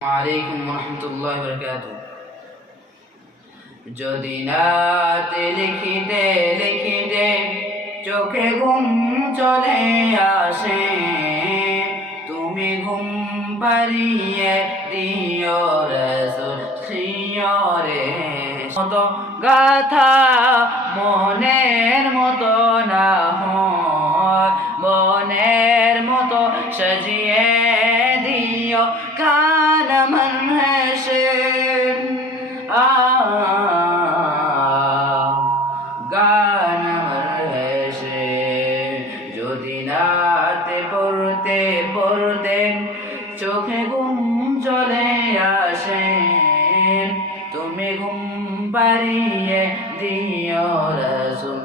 আলাইকুম রহমতুল্লাহ বরকাত যদি নাতে লিখিতে লিখিতে চোখে ঘুম চলে আসে, তুমি ঘুম পারিয়ে দিও শিয়রে মতো গাথা মনের মতো না হয়, মনের মতো সাজিয়ে হেসে গান হেসে যদি পড়তে পড়তে চোখে ঘুম চলে আসে, তুমি ঘুম পারিয়ে দিও রসুল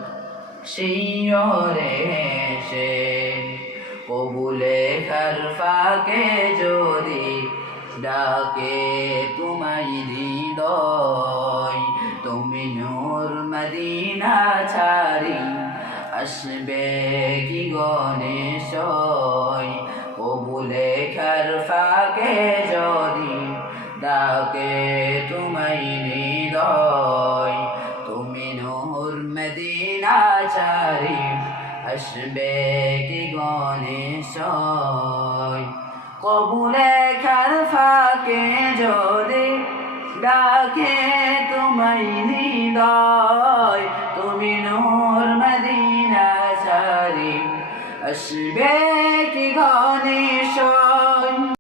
শিয়রে সে কবুলে খার ফাঁকে যদি ডাকে, তোমায় হৃদয়, তুমি নূর মদিনা ছাড়ি, আসবে কি গণেশ ও কবুলে খার ফাঁকে যদি ডাকে, তোমায় হৃদয়, তুমি নূর মদিনা ছাড়ি, আসবে কি গণেশ ডাকে তোমায় হৃদয় তুমি নূর মদিনা সারি। আসবে কি গণেশ